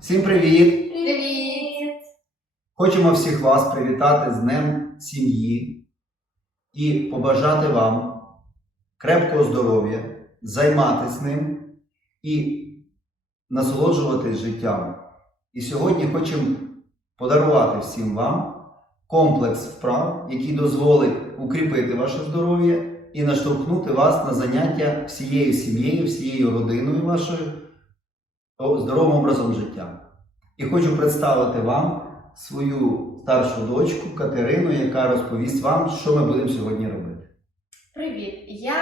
Всім привіт! Привіт! Хочемо всіх вас привітати з Днем сім'ї і побажати вам крепкого здоров'я, займатися ним і насолоджуватись життям. І сьогодні хочемо подарувати всім вам комплекс вправ, який дозволить укріпити ваше здоров'я і наштовхнути вас на заняття всією сім'єю, всією родиною вашою здоровим образом життя. І хочу представити вам свою старшу дочку Катерину, яка розповість вам, що ми будемо сьогодні робити. Привіт! Я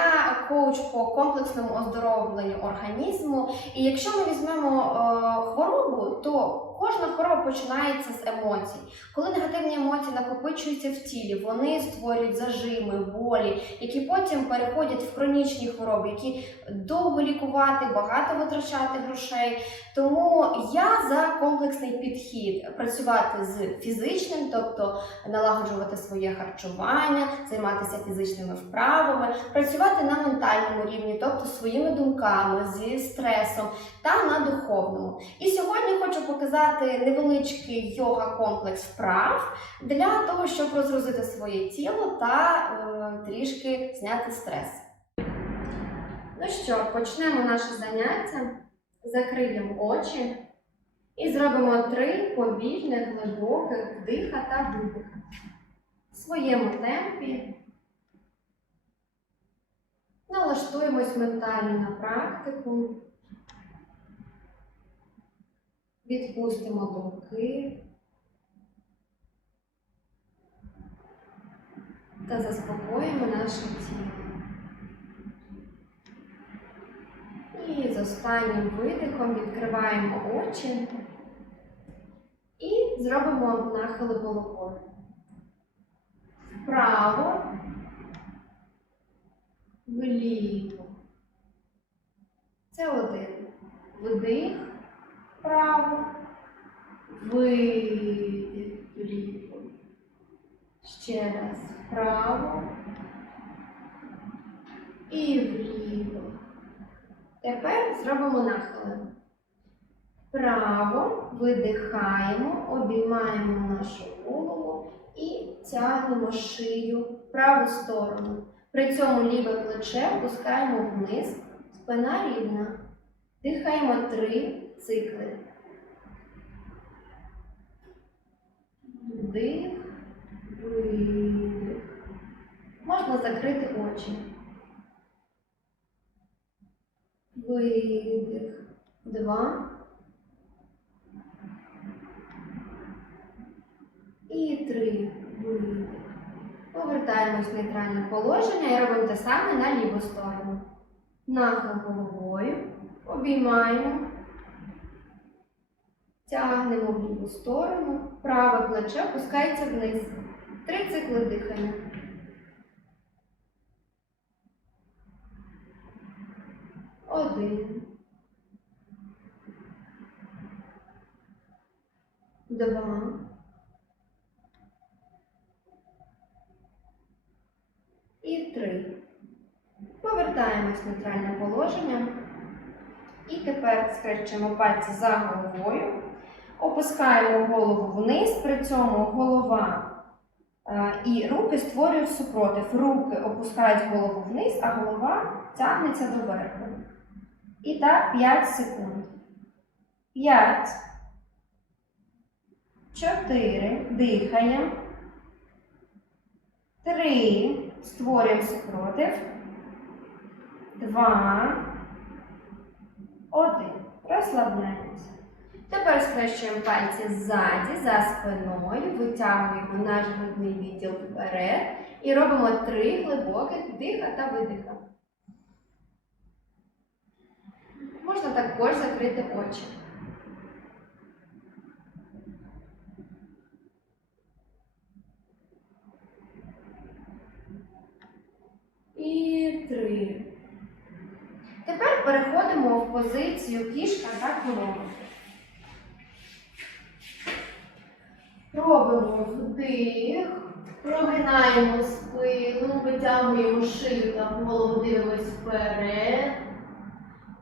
коуч по комплексному оздоровленню організму. І якщо ми візьмемо е, хворобу, то кожна хвороба починається з емоцій. Коли негативні емоції накопичуються в тілі, вони створюють зажими, болі, які потім переходять в хронічні хвороби, які довго лікувати, багато витрачати грошей. Тому я за комплексний підхід працювати з фізичним, тобто налагоджувати своє харчування, займатися фізичними вправами, працювати на ментальному рівні, тобто своїми думками, зі стресом та на духовному. І сьогодні хочу показати невеличкий йога-комплекс вправ для того, щоб розгрузити своє тіло та е, трішки зняти стрес. Ну що, почнемо наше заняття. Закриємо очі і зробимо три повільних глибоких вдиха та видиха в своєму темпі. Налаштуємось ментально на практику. Відпустимо думки та заспокоїмо наше тіло. І з останнім видихом відкриваємо очі і зробимо нахили головою. Вправо, вліво. Це один. Вдих вправо, вліво. Ще раз вправо і вліво. Тепер зробимо нахили. Вправо видихаємо, обіймаємо нашу голову і тягнемо шию в праву сторону. При цьому ліве плече опускаємо вниз, спина рівна. Дихаємо три цикли. Вдих, видих. Можна закрити очі. Видих. Два. І три. Видих. Повертаємось в нейтральне положення і робимо те саме на ліву сторону. Нахил головою. Обіймаємо. Тягнемо в ліву сторону. Праве плече опускається вниз. Три цикли дихання. Один. Два. І три. Повертаємось в нейтральне положення. І тепер скрещуємо пальці за головою. Опускаємо голову вниз, при цьому голова е, і руки створюють супротив. Руки опускають голову вниз, а голова тягнеться доверху. І так 5 секунд. 5. 4. Дихаємо. 3. Створюємо супротив. 2. 1. Розслабляємося. Тепер схрещуємо пальці ззаді, за спиною, витягуємо наш грудний відділ вперед і робимо три глибоких вдиха та видиха. Можна також закрити очі. І три. Тепер переходимо в позицію кішка та корова. Робимо вдих, прогинаємо спину, витягуємо шию та голову, дивимось вперед.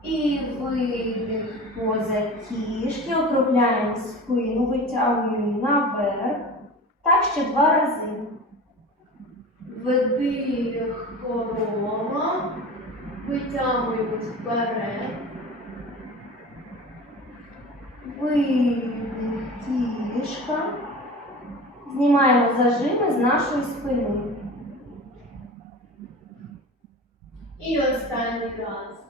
І видих. поза кішки, округляємо спину, витягуємо наверх. Так ще два рази. Вдих корова. Витягуємось вперед. Видих кішка. Знімаємо зажими з нашої спини. І останній раз.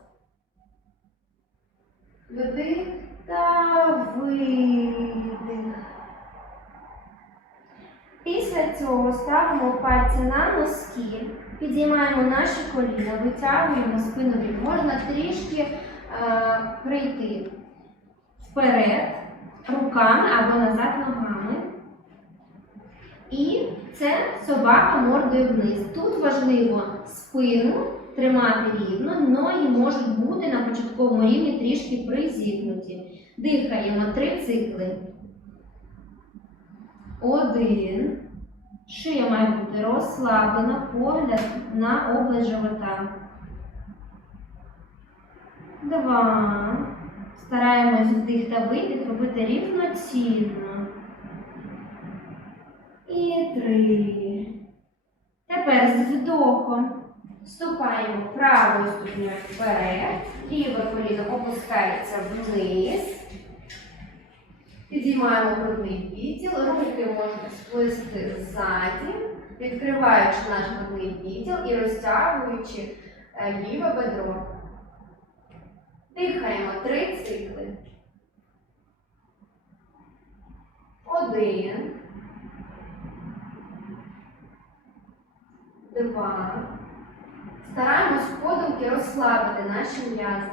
Вдих. Та видих. Після цього ставимо пальці на носки, підіймаємо наші коліна, витягуємо спину вперед. Можна трішки е, прийти вперед руками або назад ногами. І це собака мордою вниз. Тут важливо спину тримати рівно, ноги можуть бути на початковому рівні трішки призігнуті. Дихаємо три цикли. Один. Шия має бути розслаблена, погляд на область живота. Два. Стараємось вдих та видих робити рівноцінно. Три. Тепер з вдохом ступаємо правою ступнею вперед, ліве коліно опускається вниз. Підіймаємо грудний відділ, руки можна сплести ззаді, відкриваючи наш грудний відділ і розтягуючи е, ліве бедро. Дихаємо три цикли. Один. Два. Стараємось подумки розслабити наші м'язи.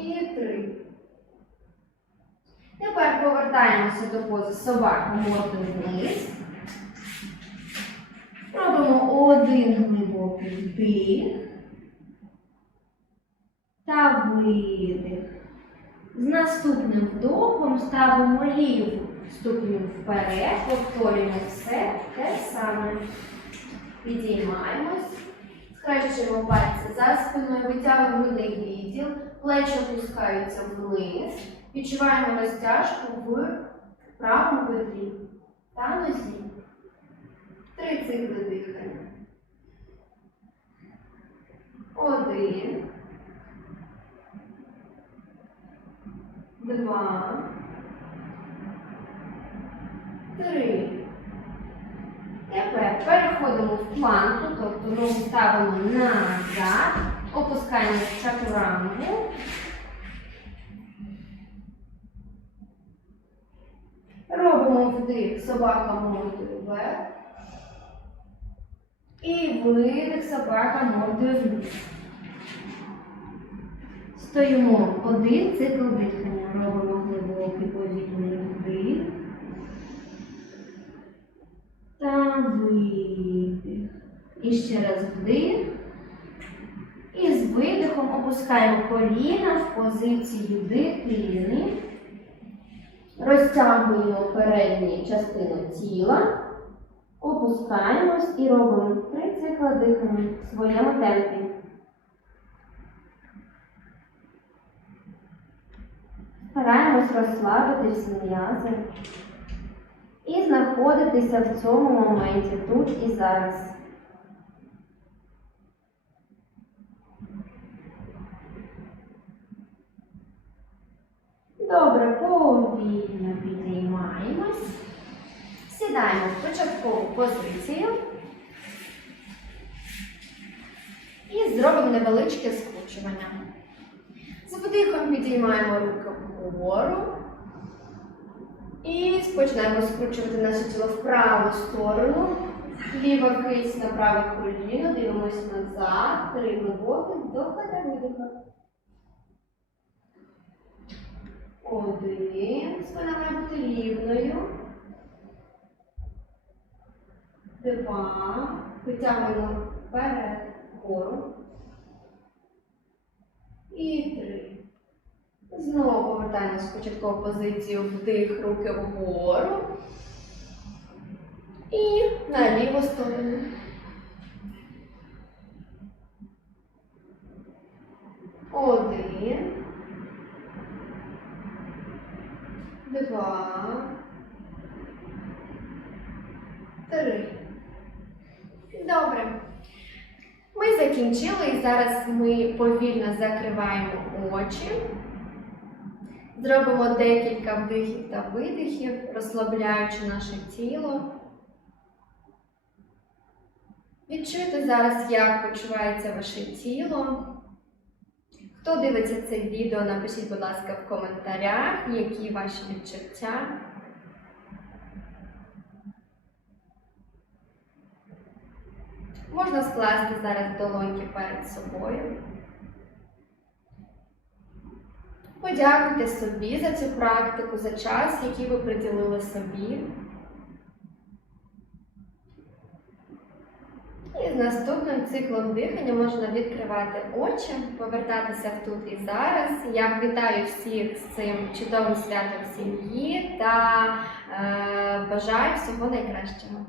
І три. Тепер повертаємося до пози собака мордою вниз. Робимо один глибокий вдих та видих. З наступним вдохом ставимо ліву ступню вперед, повторюємо все те саме. Підіймаємось, схрещуємо пальці за спиною, витягуємо грудний відділ, плечі опускаються вниз. Відчуваємо розтяжку в правому бедрі та нозі. Три цикли дихання. Один. Два. Три. Тепер переходимо в планку, тобто ногу ставимо назад, опускаємо в чатурангу. Робимо вдих собака мордою вверх. І видих собака мордою вниз. Стоїмо один цикл дихання. Робимо глибокий повільний вдих. Та видих. І ще раз вдих. І з видихом опускаємо коліна в позицію дитини. Розтягуємо передню частину тіла, опускаємось і робимо три цикли дихання в своєму темпі. Стараємось розслабити всі м'язи і знаходитися в цьому моменті тут і зараз. Добре, повільно підіймаємось. Сідаємо в початкову позицію. І зробимо невеличке скручування. З вдихом підіймаємо руки вгору. І починаємо скручувати наше тіло в праву сторону. Ліва кисть на праве коліно, дивимося назад, три глибоких вдоха та видиха. Один. Спина має бути рівною. Два. Витягуємо вперед вгору. І три. Знову повертаємо в початкову позицію вдих, руки вгору. І на ліву сторону. Один. Два. Три. Добре. Ми закінчили і зараз ми повільно закриваємо очі. Зробимо декілька вдихів та видихів, розслабляючи наше тіло. Відчуйте зараз, як почувається ваше тіло. Хто дивиться це відео, напишіть, будь ласка, в коментарях, які ваші відчуття. Можна скласти зараз долоньки перед собою. Подякуйте собі за цю практику, за час, який ви приділили собі. І з наступним циклом дихання можна відкривати очі, повертатися в тут і зараз. Я вітаю всіх з цим чудовим святом сім'ї та е, бажаю всього найкращого.